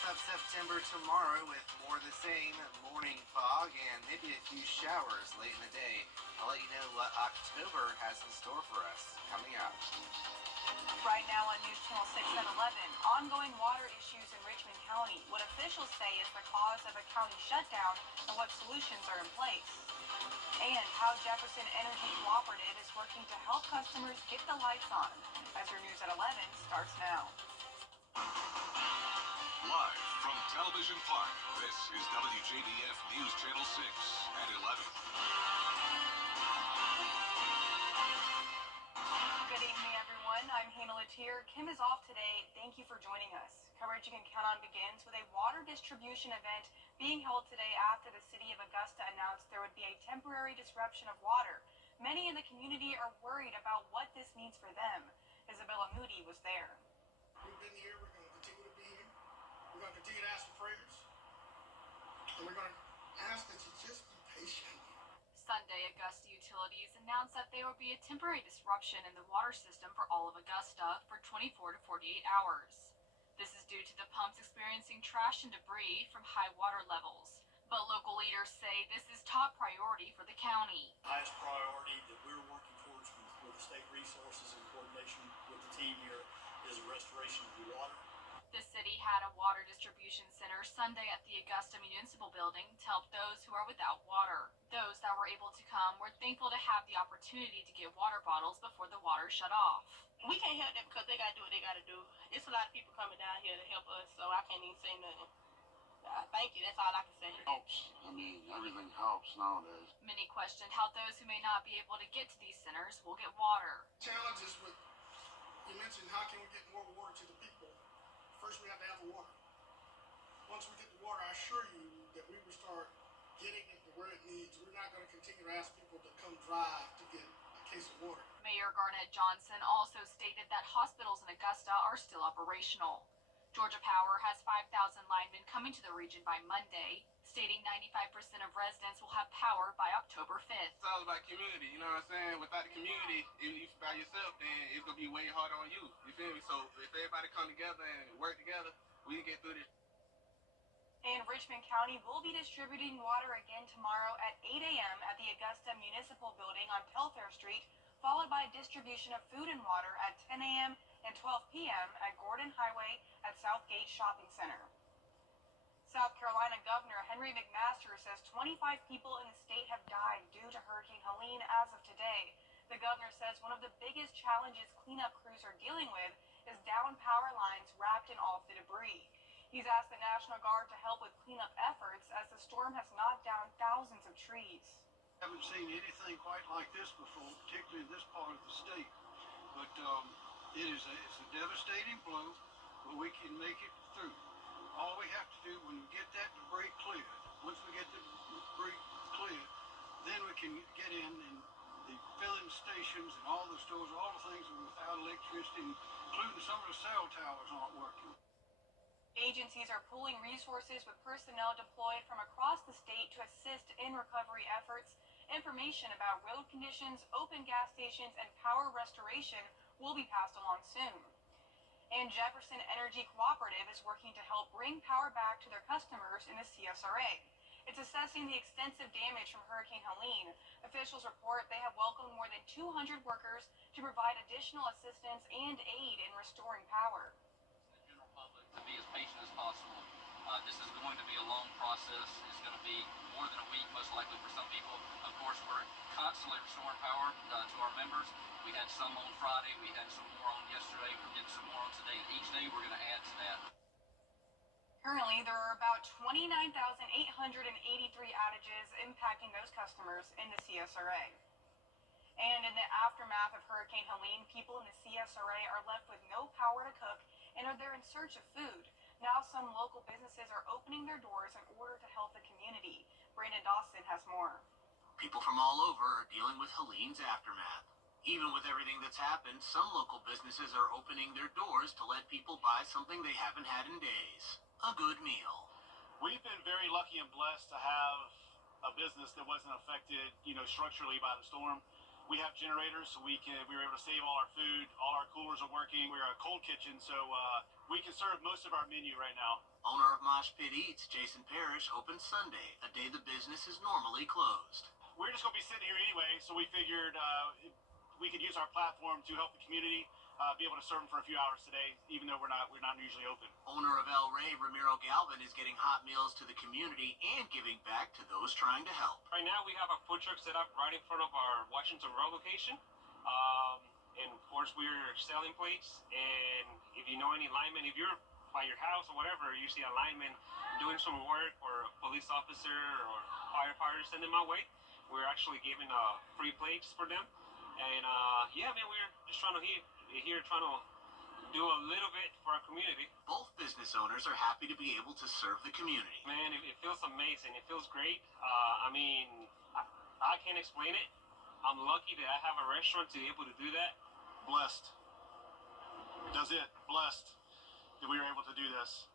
wrap up September tomorrow with more of the same morning fog and maybe a few showers late in the day. I'll let you know what October has in store for us coming up. Right now on News Channel 6 and 11, ongoing water issues in Richmond County. What officials say is the cause of a county shutdown and what solutions are in place. And how Jefferson Energy Cooperative is working to help customers get the lights on. As your News at 11 starts now. Live from Television Park, this is WJBF News Channel 6 at 11. Good evening, everyone. I'm Hannah Latier. Kim is off today. Thank you for joining us. Coverage you can count on begins with a water distribution event being held today after the city of Augusta announced there would be a temporary disruption of water. Many in the community are worried about what this means for them. Isabella Moody was there. We've been here. We're going to continue to be here. We're going to continue to ask for prayers. And we're going to ask that you just be patient. Sunday, Augusta Utilities announced that there will be a temporary disruption in the water system for all of Augusta for 24 to 48 hours. This is due to the pumps experiencing trash and debris from high water levels. But local leaders say this is top priority for the county. Highest priority that we're working towards with the state resources in coordination with the team here is a restoration of the water. The city had a water distribution center Sunday at the Augusta Municipal Building to help those who are without water. Those that were able to come were thankful to have the opportunity to get water bottles before the water shut off. We can't help them because they got to do what they got to do. It's a lot of people coming down here to help us, so I can't even say nothing. Thank you. That's all I can say. It helps. I mean, everything helps nowadays. Many questioned how those who may not be able to get to these centers will get water. Challenges with, you mentioned how can we get more water to the people. First, we have to have the water. Once we get the water, I assure you that we will start getting it to where it needs. We're not going to continue to ask people to come drive to get a case of water. Mayor Garnett Johnson also stated that hospitals in Augusta are still operational. Georgia Power has 5,000 linemen coming to the region by Monday, stating 95% of residents will have power by October 5th. It's all about community, you know what I'm saying? Without the community, if you by yourself, then it's going to be way harder on you. You feel me? So if everybody come together and work together, we can get through this. And Richmond County will be distributing water again tomorrow at 8 a.m. at the Augusta Municipal Building on Telfair Street, followed by distribution of food and water at 10 a.m. and 12 p.m. at Gordon Highway at Southgate Shopping Center. South Carolina Governor Henry McMaster says 25 people in the state have died due to Hurricane Helene as of today. The governor says one of the biggest challenges cleanup crews are dealing with is downed power lines wrapped in all the debris. He's asked the National Guard to help with cleanup efforts as the storm has knocked down thousands of trees. I haven't seen anything quite like this before, particularly in this part of the state. But it's a devastating blow, but we can make it through. All we have to do when we get that debris cleared, once we get the debris cleared, then we can get in and the filling stations and all the stores, all the things are without electricity, including some of the cell towers aren't working. Agencies are pooling resources with personnel deployed from across the state to assist in recovery efforts. Information about road conditions, open gas stations, and power restoration will be passed along soon. And Jefferson Energy Cooperative is working to help bring power back to their customers in the CSRA. It's assessing the extensive damage from Hurricane Helene. Officials report they have welcomed more than 200 workers to provide additional assistance and aid in restoring power. To be as patient as possible. This is going to be a long process. It's going to be more than a week, most likely for some people. Of course, we're constantly restoring power to our members. We had some on Friday. We had some more on yesterday. We're getting some more on today. Each day, we're going to add to that. Currently, there are about 29,883 outages impacting those customers in the CSRA. And in the aftermath of Hurricane Helene, people in the CSRA are left with no power to cook and are there in search of food. Now some local businesses are opening their doors in order to help the community. Brandon Dawson has more. People from all over are dealing with Helene's aftermath. Even with everything that's happened, some local businesses are opening their doors to let people buy something they haven't had in days. A good meal. We've been very lucky and blessed to have a business that wasn't affected, structurally by the storm. We have generators, so we were able to save all our food. All our coolers are working. We're a cold kitchen, so we can serve most of our menu right now. Owner of Mosh Pit Eats, Jason Parrish, opens Sunday, a day the business is normally closed. We're just going to be sitting here anyway, so we figured we could use our platform to help the community, be able to serve them for a few hours today, even though we're not usually open. Owner of El Rey, Ramiro Galvin, is getting hot meals to the community and giving back to those trying to help. Right now, we have a food truck set up right in front of our Washington Road location. And of course, we're selling plates. And if you know any linemen, if you're by your house or whatever, you see a lineman doing some work or a police officer or firefighter, send them our way. We're actually giving free plates for them. And yeah, man, we're just trying to trying to do a little bit for our community. Both business owners are happy to be able to serve the community. Man, it feels amazing. It feels great. I mean, I can't explain it. I'm lucky that I have a restaurant to be able to do that. Blessed. That's it. Blessed that we were able to do this.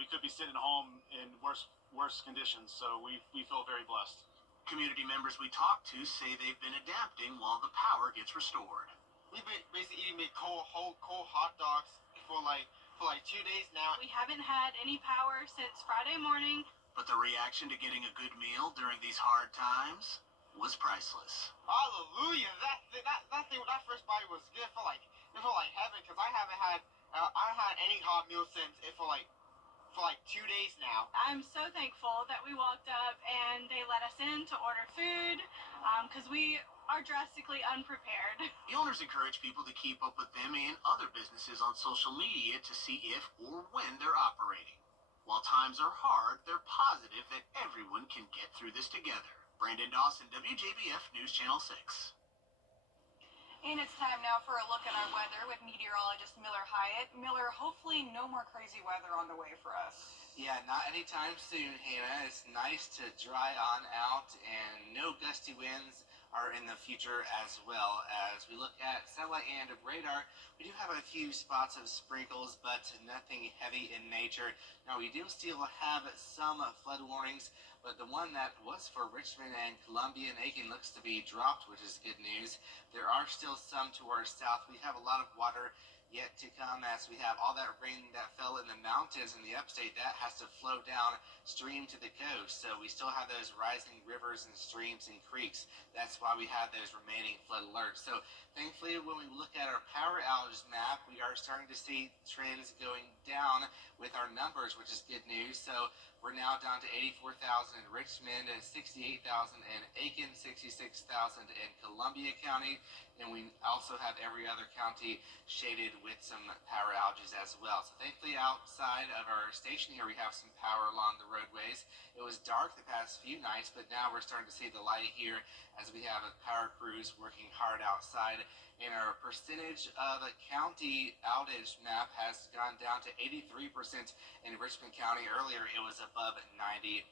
We could be sitting home in worse conditions, so we feel very blessed. Community members we talked to say they've been adapting while the power gets restored. We've been basically eating cold hot dogs for like 2 days now. We haven't had any power since Friday morning. But the reaction to getting a good meal during these hard times was priceless. Hallelujah! That first bite was good. It felt like heaven, because I haven't had any hot meal since for like 2 days now. I'm so thankful that we walked up and they let us in to order food, because we are drastically unprepared. The owners encourage people to keep up with them and other businesses on social media to see if or when they're operating. While times are hard, they're positive that everyone can get through this together. Brandon Dawson, WJBF News Channel 6. And it's time now for a look at our weather with meteorologist Miller Hyatt. Miller, hopefully no more crazy weather on the way for us. Yeah, not anytime soon, Hannah. It's nice to dry on out, and no gusty winds are in the future as well. As we look at satellite and radar, we do have a few spots of sprinkles, but nothing heavy in nature. Now, we do still have some flood warnings, but the one that was for Richmond and Columbia and Aiken looks to be dropped, which is good news. There are still some to our south. We have a lot of water yet to come, as we have all that rain that fell in the mountains in the upstate that has to flow down stream to the coast. So we still have those rising rivers and streams and creeks. That's why we have those remaining flood alerts. So thankfully, when we look at our power outage map, we are starting to see trends going down with our numbers, which is good news. So we're now down to 84,000 in Richmond and 68,000 in Aiken, 66,000 in Columbia County, and we also have every other county shaded with some power outages as well. So thankfully, outside of our station here, we have some power along the roadways. It was dark the past few nights, but now we're starting to see the light here as we have power crews working hard outside. And our percentage of a county outage map has gone down to 83% in Richmond County. Earlier, it was above 90%.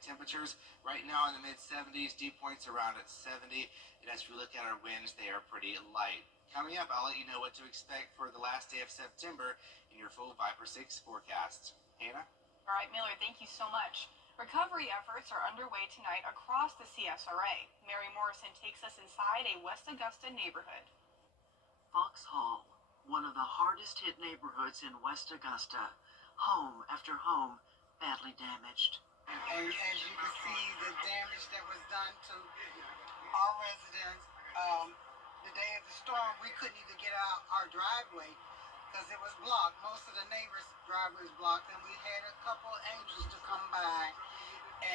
Temperatures right now in the mid-70s, dew points around at 70. And as we look at our winds, they are pretty light. Coming up, I'll let you know what to expect for the last day of September in your full Viper 6 forecast. Hannah? All right, Miller, thank you so much. Recovery efforts are underway tonight across the CSRA. Mary Morrison takes us inside a West Augusta neighborhood. Fox Hall, one of the hardest hit neighborhoods in West Augusta. Home after home badly damaged. And as you can see, the damage that was done to our residents, the day of the storm, we couldn't even get out our driveway because it was blocked. Most of the neighbors' driveway was blocked, and we had a couple of angels to come by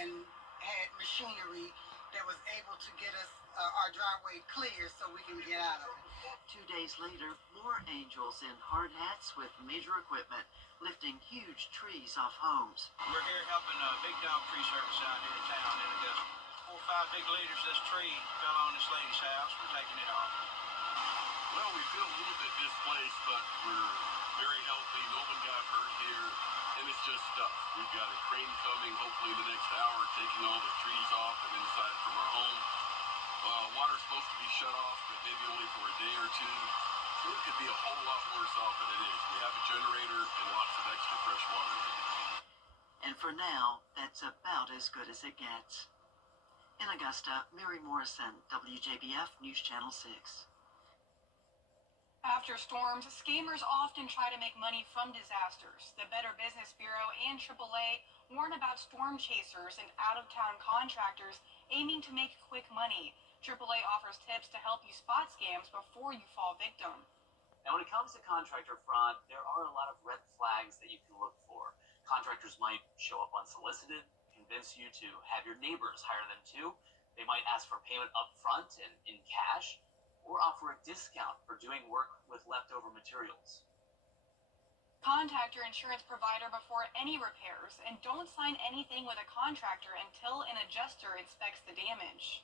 and had machinery that was able to get us our driveway clear so we can get out of it. 2 days later, more angels in hard hats with major equipment lifting huge trees off homes. We're here helping a big dog tree service out here in town in Augusta. 4 or 5 big liters, this tree fell on this lady's house. We're taking it off. Well, we feel a little bit displaced, but we're very healthy. No one got hurt here, and it's just stuff. We've got a crane coming, hopefully in the next hour, taking all the trees off and inside from our home. Water's supposed to be shut off, but maybe only for a day or two. So it could be a whole lot worse off than it is. We have a generator and lots of extra fresh water. And for now, that's about as good as it gets. In Augusta, Mary Morrison, WJBF News Channel 6. After storms, scammers often try to make money from disasters. The Better Business Bureau and AAA warn about storm chasers and out-of-town contractors aiming to make quick money. AAA offers tips to help you spot scams before you fall victim. Now, when it comes to contractor fraud, there are a lot of red flags that you can look for. Contractors might show up unsolicited, convince you to have your neighbors hire them too. They might ask for payment up front and in cash, or offer a discount for doing work with leftover materials. Contact your insurance provider before any repairs and don't sign anything with a contractor until an adjuster inspects the damage.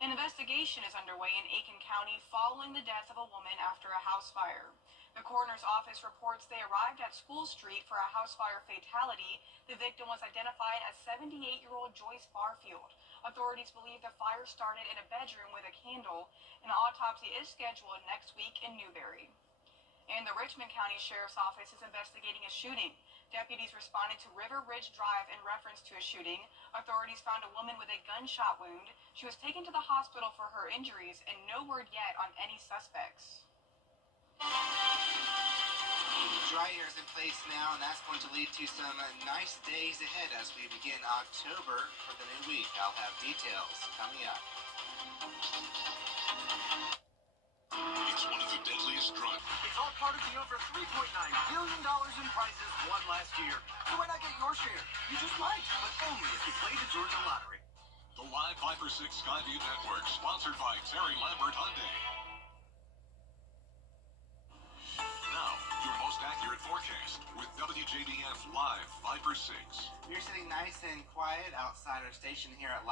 An investigation is underway in Aiken County following the death of a woman after a house fire. The coroner's office reports they arrived at School Street for a house fire fatality. The victim was identified as 78-year-old Joyce Barfield. Authorities believe the fire started in a bedroom with a candle. An autopsy is scheduled next week in Newberry. And the Richmond County Sheriff's Office is investigating a shooting. Deputies responded to River Ridge Drive in reference to a shooting. Authorities found a woman with a gunshot wound. She was taken to the hospital for her injuries, and no word yet on any suspects. Dry air is in place now, and that's going to lead to some nice days ahead as we begin October for the new week. I'll have details coming up. It's one of the deadliest drugs. It's all part of the over $3.9 billion in prizes won last year. So why not get your share? You just might, but only if you play the Georgia Lottery. The Live 5 for 6 Skyview Network, sponsored by Terry Lambert Hyundai. Now, your most accurate forecast with WJBF Live 5 for 6. We're sitting nice and quiet outside our station here at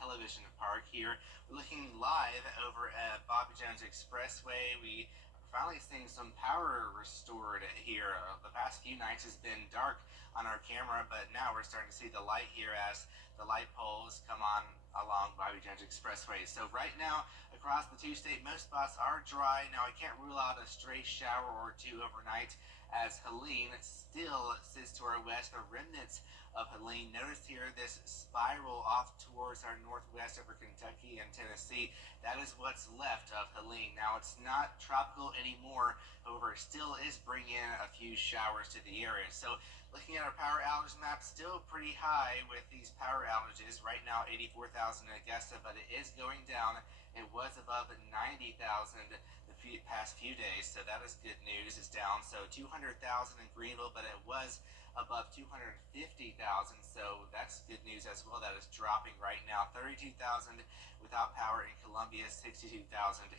Television Park here. We're looking live over at Bobby Jones Expressway. We are finally seeing some power restored here. The past few nights has been dark on our camera, but now we're starting to see the light here as the light poles come on along Bobby Jones Expressway. So right now, across the two-state, most spots are dry. Now, I can't rule out a stray shower or two overnight as Helene still sits to our west. The remnants of Helene. Notice here this spiral off towards our northwest over Kentucky and Tennessee. That is what's left of Helene. Now, it's not tropical anymore. However, it still is bringing in a few showers to the area. So looking at our power outage map, still pretty high with these power outages. Right now, 84,000 in Augusta, but it is going down. It was above 90,000 the past few days, so that is good news. It's down, so 200,000 in Greenville, but it was above 250,000, so that's good news as well. That is dropping right now. 32,000 without power in Columbia, 62,000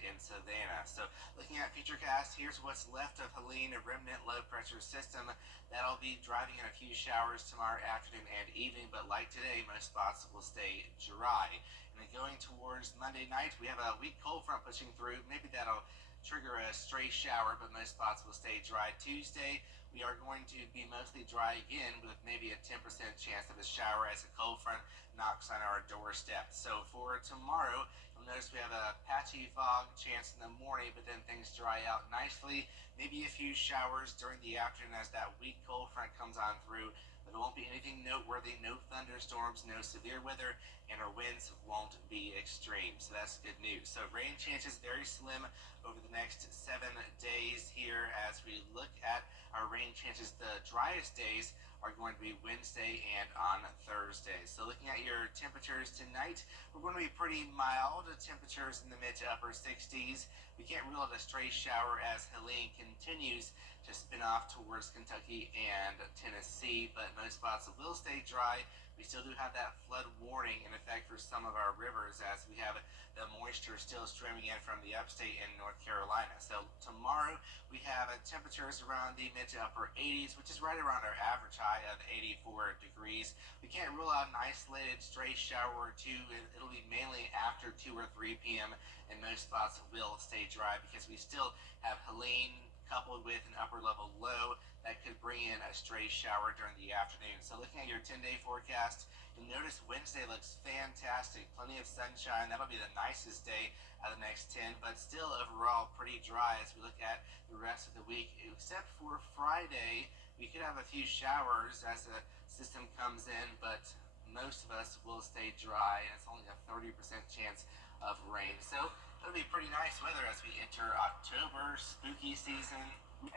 in Savannah. So looking at Futurecast, here's what's left of Helene, a remnant low pressure system. That'll be driving in a few showers tomorrow afternoon and evening, but like today, most spots will stay dry. And then going towards Monday night, we have a weak cold front pushing through. Maybe that'll trigger a stray shower, but most spots will stay dry. Tuesday, we are going to be mostly dry again with maybe a 10% chance of a shower as a cold front knocks on our doorstep. So for tomorrow, you'll notice we have a patchy fog chance in the morning, but then things dry out nicely. Maybe a few showers during the afternoon as that weak cold front comes on through. But it won't be anything noteworthy, no thunderstorms, no severe weather, and our winds won't be extreme. So that's good news. So rain chances very slim over the next 7 days here as we look at our rain chances. The driest days are going to be Wednesday and on Thursday. So looking at your temperatures tonight, we're going to be pretty mild. Temperatures in the mid to upper 60s. We can't rule out a stray shower as Helene continues to spin off towards Kentucky and Tennessee, but most spots will stay dry. We still do have that flood warning in effect for some of our rivers as we have the moisture still streaming in from the upstate in North Carolina. So tomorrow we have temperatures around the mid to upper 80s, which is right around our average high of 84 degrees. We can't rule out an isolated stray shower or two. It'll be mainly after 2 or 3 p.m. and most spots will stay dry because we still have Helene coupled with an upper level low that could bring in a stray shower during the afternoon. So looking at your 10-day forecast, you'll notice Wednesday looks fantastic. Plenty of sunshine. That'll be the nicest day out of the next 10, but still overall pretty dry as we look at the rest of the week, except for Friday. We could have a few showers as the system comes in, but most of us will stay dry, and it's only a 30% chance of rain. So it'll be pretty nice weather as we enter October, spooky season.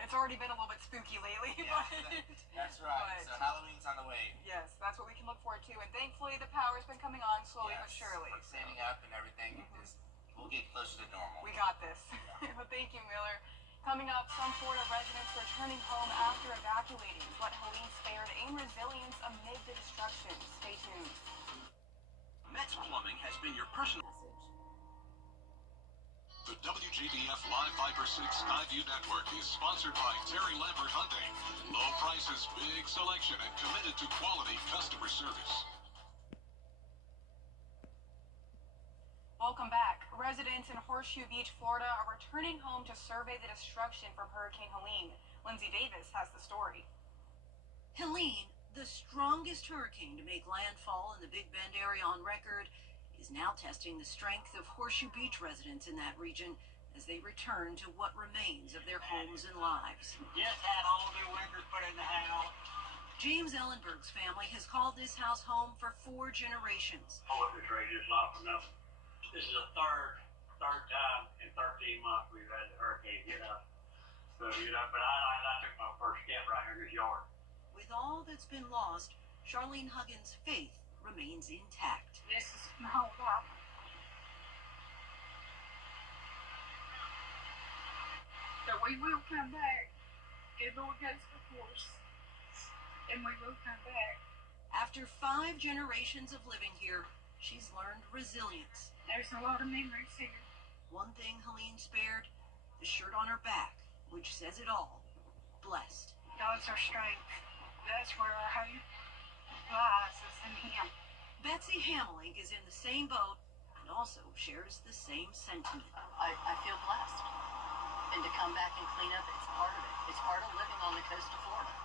It's already been a little bit spooky lately. Yeah, that's right. So Halloween's on the way. Yes, that's what we can look forward to. And thankfully, the power's been coming on slowly but surely. We're standing up and everything. We'll get closer to normal. We got this. Well, thank you, Miller. Coming up, some Florida residents returning home after evacuating. What Helene spared and resilience amid the destruction. Stay tuned. Metz Plumbing has been your personal message. The WJBF Live Viper 6 Skyview Network is sponsored by Terry Lambert Hyundai. Low prices, big selection, and committed to quality customer service. Welcome back. Residents in Horseshoe Beach, Florida are returning home to survey the destruction from Hurricane Helene. Lindsay Davis has the story. Helene, the strongest hurricane to make landfall in the Big Bend area on record, is now testing the strength of Horseshoe Beach residents in that region as they return to what remains of their homes and lives. Just had all new windows put in the house. James Ellenberg's family has called this house home for 4 generations. This rate is not for nothing. This is the third time in 13 months we've had the hurricane hit us. So, but I took my first step right here in this yard. With all that's been lost, Charlene Huggins' faith remains intact. This is my whole life. But we will come back. Good Lord goes before us. And we will come back. After 5 generations of living here, she's learned resilience. There's a lot of memories here. One thing Helene spared, the shirt on her back, which says it all. Blessed. God's our strength. That's where our hope lies, is in Him. Betsy Hameling is in the same boat and also shares the same sentiment. I feel blessed. And to come back and clean up, it's part of it. It's part of living on the coast of Florida.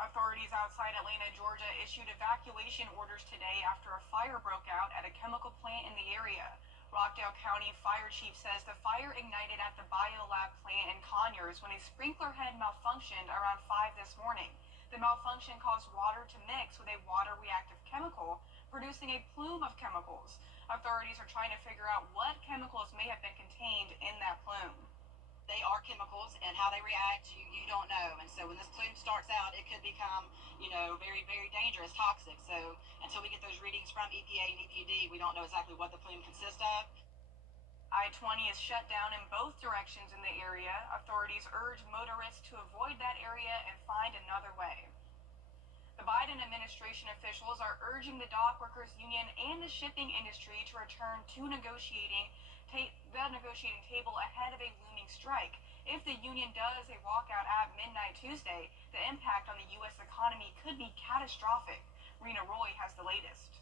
Authorities outside Atlanta, Georgia issued evacuation orders today after a fire broke out at a chemical plant in the area. Rockdale County Fire Chief says the fire ignited at the biolab plant in Conyers when a sprinkler head malfunctioned around 5 this morning. The malfunction caused water to mix with a water-reactive chemical, producing a plume of chemicals. Authorities are trying to figure out what chemicals may have been contained in that plume. They are chemicals, and how they react, you don't know. And so when this plume starts out, it could become, very, very dangerous, toxic. So until we get those readings from EPA and EPD, we don't know exactly what the plume consists of. I-20 is shut down in both directions in the area. Authorities urge motorists to avoid that area and find another way. The Biden administration officials are urging the dock workers union and the shipping industry to return to the negotiating table ahead of a looming strike. If the union does a walkout at midnight Tuesday, the impact on the U.S. economy could be catastrophic. Rena Roy has the latest.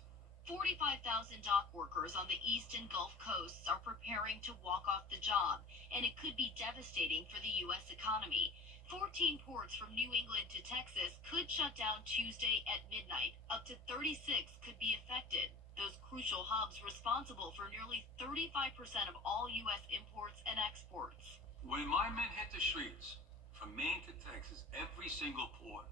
45,000 dock workers on the east and Gulf coasts are preparing to walk off the job, and it could be devastating for the U.S. economy. 14 ports from New England to Texas could shut down Tuesday at midnight. Up to 36 could be affected. Those crucial hubs responsible for nearly 35% of all U.S. imports and exports. When my men hit the streets, from Maine to Texas, every single port,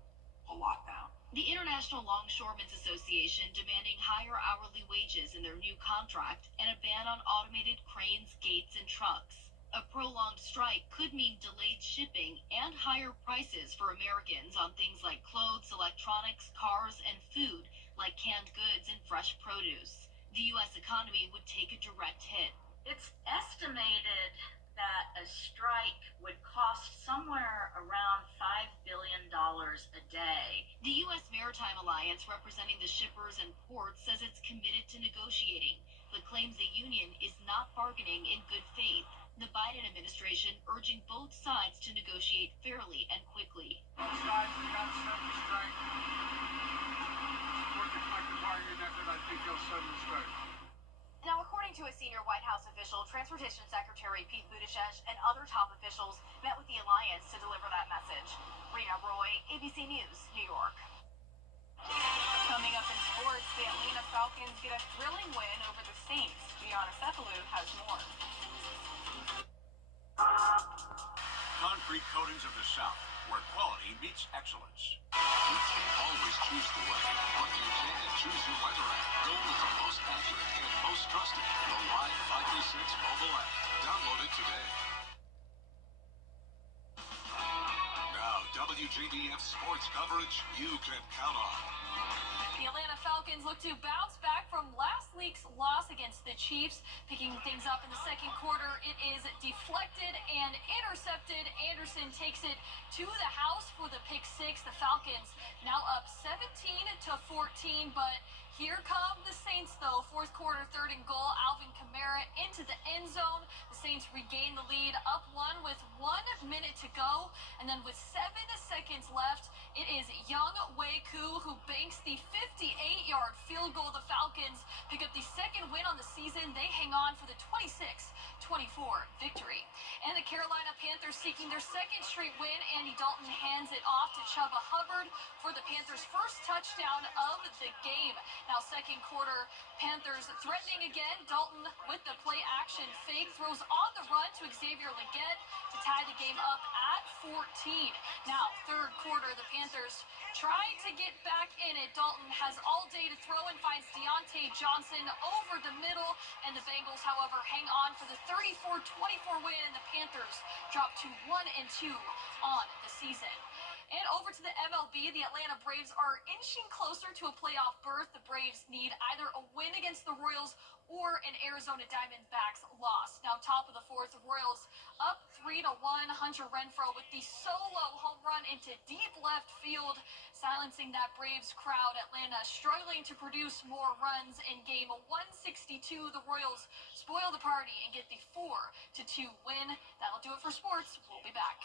a lockdown. The International Longshoremen's Association demanding higher hourly wages in their new contract and a ban on automated cranes, gates, and trucks. A prolonged strike could mean delayed shipping and higher prices for Americans on things like clothes, electronics, cars, and food, like canned goods and fresh produce. The U.S. economy would take a direct hit. It's estimated that a strike would cost somewhere around $5 billion a day. The U.S. Maritime Alliance, representing the shippers and ports, says it's committed to negotiating, but claims the union is not bargaining in good faith. The Biden administration urging both sides to negotiate fairly and quickly. Both sides have got to settle the strike. Support the collective bargaining effort. I think they'll settle the strike. Now, according to a senior White House official, Transportation Secretary Pete Buttigieg and other top officials met with the alliance to deliver that message. Rena Roy, ABC News, New York. Coming up in sports, the Atlanta Falcons get a thrilling win over the Saints. Gianna Cephalou has more. concrete coatings of the South, where quality meets excellence. You can't always choose the weather, but you can choose your weather app. Go with the most accurate and most trusted, the Live 536 mobile app. Download it today. Now, WJBF sports coverage you can count on. The Atlanta Falcons look to bounce back from last week's loss against the Chiefs. Picking things up in the second quarter, it is deflected and intercepted. Anderson takes it to the house for the pick six. The Falcons now up 17-14, but here come the Saints, though. Fourth quarter, third and goal. Alvin Kamara into the end zone. The Saints regain the lead, up one with 1 minute to go. And then with 7 seconds left, it is Young Wei-Koo who banks the 58-yard field goal. The Falcons pick up the second win on the season. They hang on for the 26-24 victory. And the Carolina Panthers seeking their second straight win. Andy Dalton hands it off to Chuba Hubbard for the Panthers' first touchdown of the game. Now, second quarter, Panthers threatening again. Dalton with the play action fake throws on the run to Xavier Legette to tie the game up at 14. Now, third quarter, the Panthers trying to get back in it. Dalton has all day to throw and finds Deontay Johnson over the middle. And the Bengals, however, hang on for the 34-24 win, and the Panthers drop to 1-2 on the season. And over to the MLB, the Atlanta Braves are inching closer to a playoff berth. The Braves need either a win against the Royals or an Arizona Diamondbacks loss. Now, top of the fourth, the Royals up 3-1. Hunter Renfroe with the solo home run into deep left field, silencing that Braves crowd. Atlanta struggling to produce more runs in game 162. The Royals spoil the party and get the 4-2 win. That'll do it for sports. We'll be back.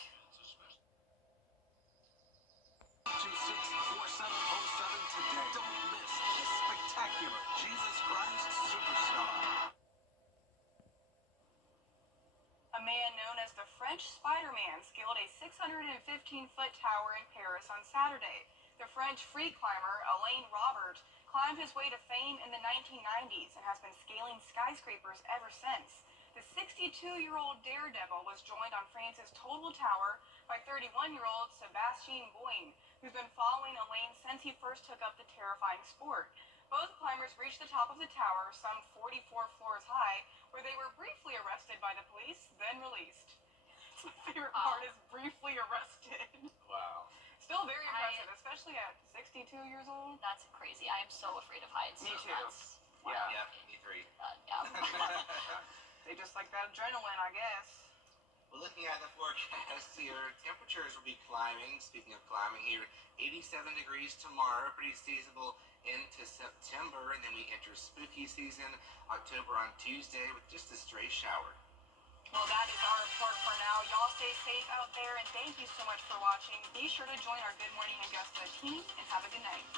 226-4707 today. Don't miss the spectacular Jesus Christ Superstar. A man known as the French Spider-Man scaled a 615-foot tower in Paris on Saturday. The French free climber, Alain Robert, climbed his way to fame in the 1990s and has been scaling skyscrapers ever since. The 62-year-old daredevil was joined on France's Total Tower by 31-year-old Sébastien Boyne, who's been following Alain since he first took up the terrifying sport. Both climbers reached the top of the tower, some 44 floors high, where they were briefly arrested by the police, then released. That's my favorite part, is briefly arrested. Wow. Still very impressive, especially at 62 years old. That's crazy. I am so afraid of heights. Me too. Wow. Yeah, me three. They just like that adrenaline, I guess. Well, looking at the forecast here, temperatures will be climbing. Speaking of climbing here, 87 degrees tomorrow, pretty seasonable into September, and then we enter spooky season, October on Tuesday, with just a stray shower. Well, that is our report for now. Y'all stay safe out there, and thank you so much for watching. Be sure to join our Good Morning Augusta team, and have a good night.